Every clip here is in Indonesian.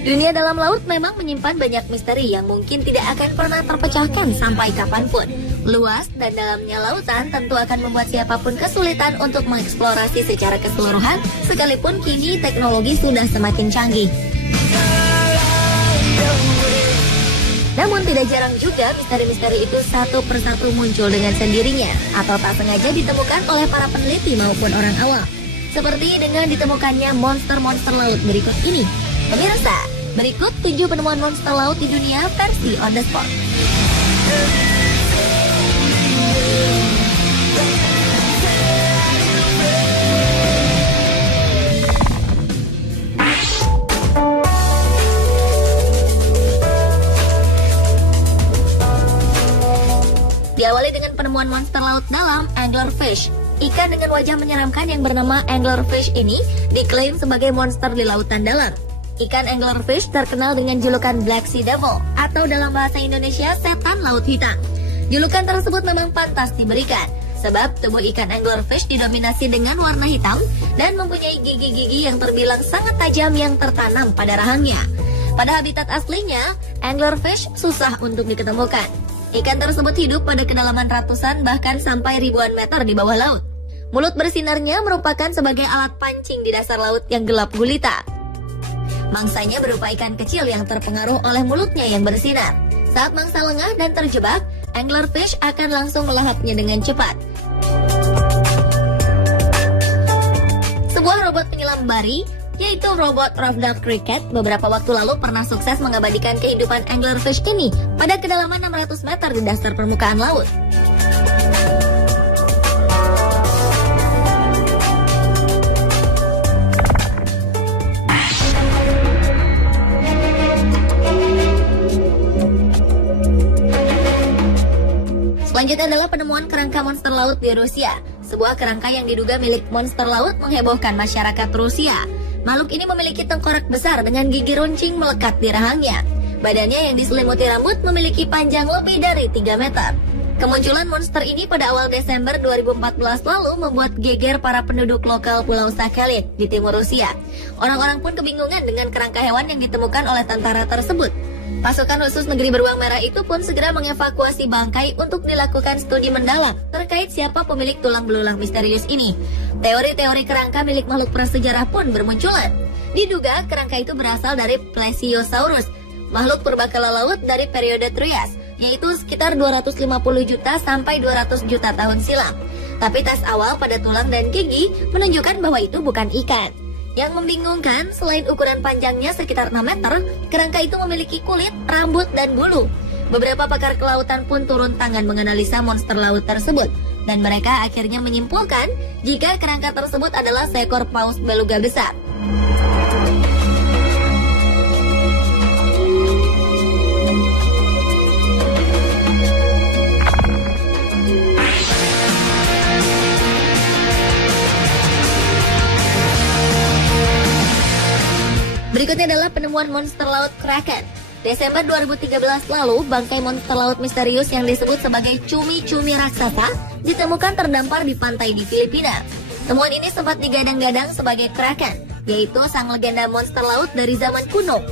Dunia dalam laut memang menyimpan banyak misteri yang mungkin tidak akan pernah terpecahkan sampai kapanpun. Luas dan dalamnya lautan tentu akan membuat siapapun kesulitan untuk mengeksplorasi secara keseluruhan, sekalipun kini teknologi sudah semakin canggih. Namun tidak jarang juga misteri-misteri itu satu persatu muncul dengan sendirinya atau tak sengaja ditemukan oleh para peneliti maupun orang awam. Seperti dengan ditemukannya monster-monster laut berikut ini. Pemirsa, berikut 7 penemuan monster laut di dunia versi on the spot. Diawali dengan penemuan monster laut dalam, anglerfish. Ikan dengan wajah menyeramkan yang bernama anglerfish ini diklaim sebagai monster di lautan dalam. Ikan anglerfish terkenal dengan julukan Black Sea Devil atau dalam bahasa Indonesia setan laut hitam. Julukan tersebut memang pantas diberikan sebab tubuh ikan anglerfish didominasi dengan warna hitam dan mempunyai gigi-gigi yang terbilang sangat tajam yang tertanam pada rahangnya. Pada habitat aslinya, anglerfish susah untuk diketemukan. Ikan tersebut hidup pada kedalaman ratusan bahkan sampai ribuan meter di bawah laut. Mulut bersinarnya merupakan sebagai alat pancing di dasar laut yang gelap gulita. Mangsanya berupa ikan kecil yang terpengaruh oleh mulutnya yang bersinar. Saat mangsa lengah dan terjebak, anglerfish akan langsung melahapnya dengan cepat. Sebuah robot penyelam bari, yaitu robot Rough-Duck Cricket, beberapa waktu lalu pernah sukses mengabadikan kehidupan anglerfish ini pada kedalaman 600 meter di dasar permukaan laut. Selanjutnya adalah penemuan kerangka monster laut di Rusia. Sebuah kerangka yang diduga milik monster laut menghebohkan masyarakat Rusia. Makhluk ini memiliki tengkorak besar dengan gigi runcing melekat di rahangnya. Badannya yang diselimuti rambut memiliki panjang lebih dari 3 meter. Kemunculan monster ini pada awal Desember 2014 lalu membuat geger para penduduk lokal Pulau Sakhalin di timur Rusia. Orang-orang pun kebingungan dengan kerangka hewan yang ditemukan oleh tentara tersebut. Pasukan khusus negeri beruang merah itu pun segera mengevakuasi bangkai untuk dilakukan studi mendalam terkait siapa pemilik tulang belulang misterius ini. Teori-teori kerangka milik makhluk prasejarah pun bermunculan. Diduga kerangka itu berasal dari Plesiosaurus, makhluk purbakala laut dari periode Trias, yaitu sekitar 250 juta sampai 200 juta tahun silam. Tapi tes awal pada tulang dan gigi menunjukkan bahwa itu bukan ikan. Yang membingungkan, selain ukuran panjangnya sekitar 6 meter, kerangka itu memiliki kulit, rambut, dan bulu. Beberapa pakar kelautan pun turun tangan menganalisa monster laut tersebut. Dan mereka akhirnya menyimpulkan jika kerangka tersebut adalah seekor paus beluga besar. Berikutnya adalah penemuan monster laut Kraken. Desember 2013 lalu, bangkai monster laut misterius yang disebut sebagai cumi-cumi raksasa ditemukan terdampar di pantai di Filipina. Temuan ini sempat digadang-gadang sebagai Kraken, yaitu sang legenda monster laut dari zaman kuno.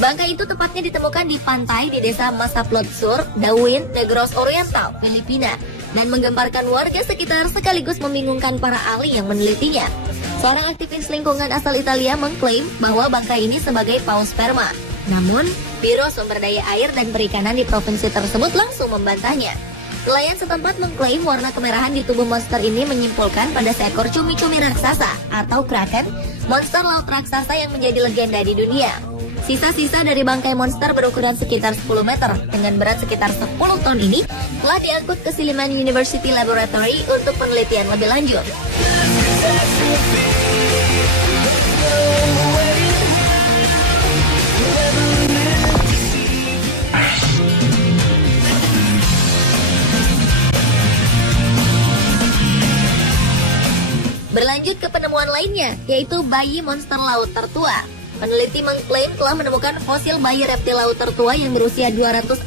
Bangkai itu tepatnya ditemukan di pantai di desa Masaplot Sur, Dawin, Negros Oriental, Filipina, dan menggemparkan warga sekitar sekaligus membingungkan para ahli yang menelitinya. Seorang aktivis lingkungan asal Italia mengklaim bahwa bangkai ini sebagai paus sperma. Namun, Biro Sumber Daya Air dan Perikanan di provinsi tersebut langsung membantahnya. Nelayan setempat mengklaim warna kemerahan di tubuh monster ini menyimpulkan pada seekor cumi-cumi raksasa atau kraken, monster laut raksasa yang menjadi legenda di dunia. Sisa-sisa dari bangkai monster berukuran sekitar 10 meter dengan berat sekitar 10 ton ini telah diangkut ke Silliman University Laboratory untuk penelitian lebih lanjut. Berlanjut ke penemuan lainnya, yaitu bayi monster laut tertua. Peneliti mengklaim telah menemukan fosil bayi reptil laut tertua yang berusia 248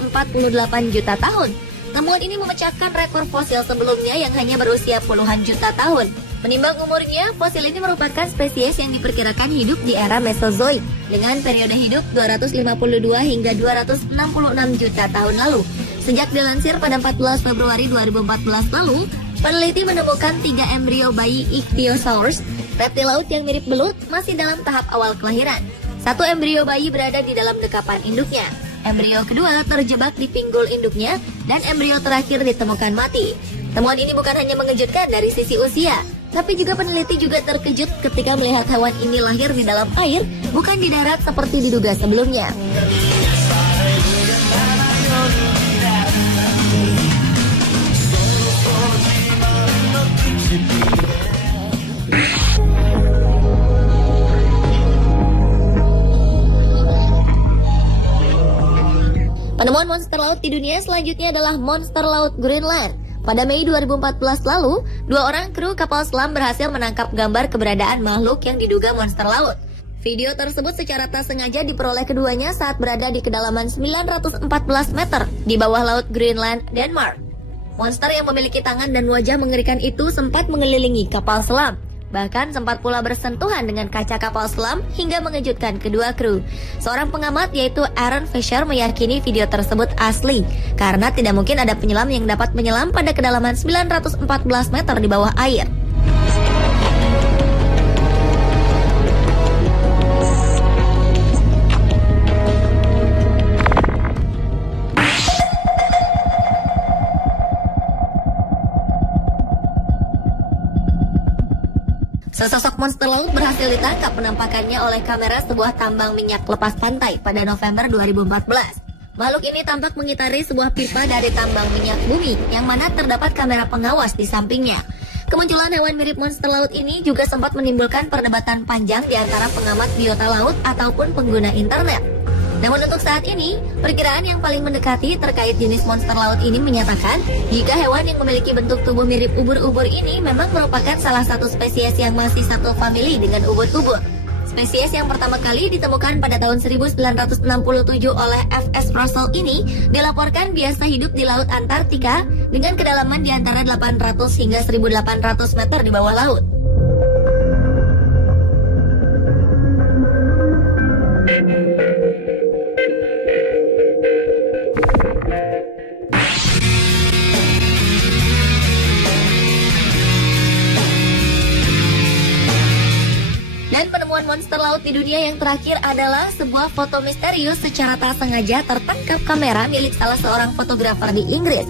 juta tahun. Temuan ini memecahkan rekor fosil sebelumnya yang hanya berusia puluhan juta tahun. Menimbang umurnya, fosil ini merupakan spesies yang diperkirakan hidup di era Mesozoik dengan periode hidup 252 hingga 266 juta tahun lalu. Sejak dilansir pada 14 Februari 2014 lalu, peneliti menemukan 3 embrio bayi Ichthyosaurus, reptil laut yang mirip belut, masih dalam tahap awal kelahiran. 1 embrio bayi berada di dalam dekapan induknya. Embrio kedua terjebak di pinggul induknya dan embrio terakhir ditemukan mati. Temuan ini bukan hanya mengejutkan dari sisi usia, tapi juga peneliti juga terkejut ketika melihat hewan ini lahir di dalam air, bukan di darat seperti diduga sebelumnya. Penemuan monster laut di dunia selanjutnya adalah monster laut Greenland. Pada Mei 2014 lalu, 2 orang kru kapal selam berhasil menangkap gambar keberadaan makhluk yang diduga monster laut. Video tersebut secara tak sengaja diperoleh keduanya saat berada di kedalaman 914 meter di bawah laut Greenland, Denmark. Monster yang memiliki tangan dan wajah mengerikan itu sempat mengelilingi kapal selam. Bahkan sempat pula bersentuhan dengan kaca kapal selam hingga mengejutkan kedua kru. Seorang pengamat yaitu Aaron Fisher meyakini video tersebut asli karena tidak mungkin ada penyelam yang dapat menyelam pada kedalaman 914 meter di bawah air. Sesosok monster laut berhasil ditangkap penampakannya oleh kamera sebuah tambang minyak lepas pantai pada November 2014. Makhluk ini tampak mengitari sebuah pipa dari tambang minyak bumi yang mana terdapat kamera pengawas di sampingnya. Kemunculan hewan mirip monster laut ini juga sempat menimbulkan perdebatan panjang di antara pengamat biota laut ataupun pengguna internet. Namun untuk saat ini, perkiraan yang paling mendekati terkait jenis monster laut ini menyatakan jika hewan yang memiliki bentuk tubuh mirip ubur-ubur ini memang merupakan salah satu spesies yang masih satu famili dengan ubur-ubur. Spesies yang pertama kali ditemukan pada tahun 1967 oleh F.S. Russell ini dilaporkan biasa hidup di Laut Antartika dengan kedalaman di antara 800 hingga 1800 meter di bawah laut. Dan penemuan monster laut di dunia yang terakhir adalah sebuah foto misterius secara tak sengaja tertangkap kamera milik salah seorang fotografer di Inggris.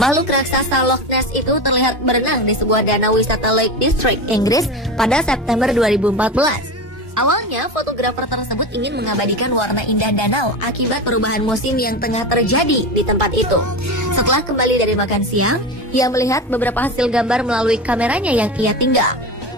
Makhluk raksasa Loch Ness itu terlihat berenang di sebuah danau wisata Lake District, Inggris pada September 2014. Awalnya, fotografer tersebut ingin mengabadikan warna indah danau akibat perubahan musim yang tengah terjadi di tempat itu. Setelah kembali dari makan siang, ia melihat beberapa hasil gambar melalui kameranya yang ia tinggal.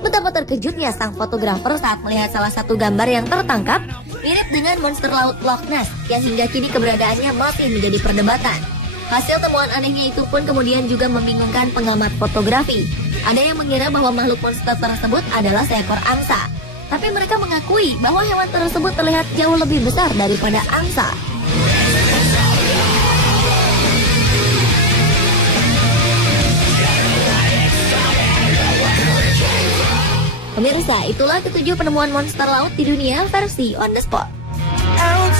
Betapa terkejutnya sang fotografer saat melihat salah satu gambar yang tertangkap mirip dengan monster laut Loch Ness yang hingga kini keberadaannya masih menjadi perdebatan. Hasil temuan anehnya itu pun kemudian juga membingungkan pengamat fotografi. Ada yang mengira bahwa makhluk monster tersebut adalah seekor angsa. Tapi mereka mengakui bahwa hewan tersebut terlihat jauh lebih besar daripada angsa. Pemirsa, itulah ketujuh penemuan monster laut di dunia versi On The Spot. Out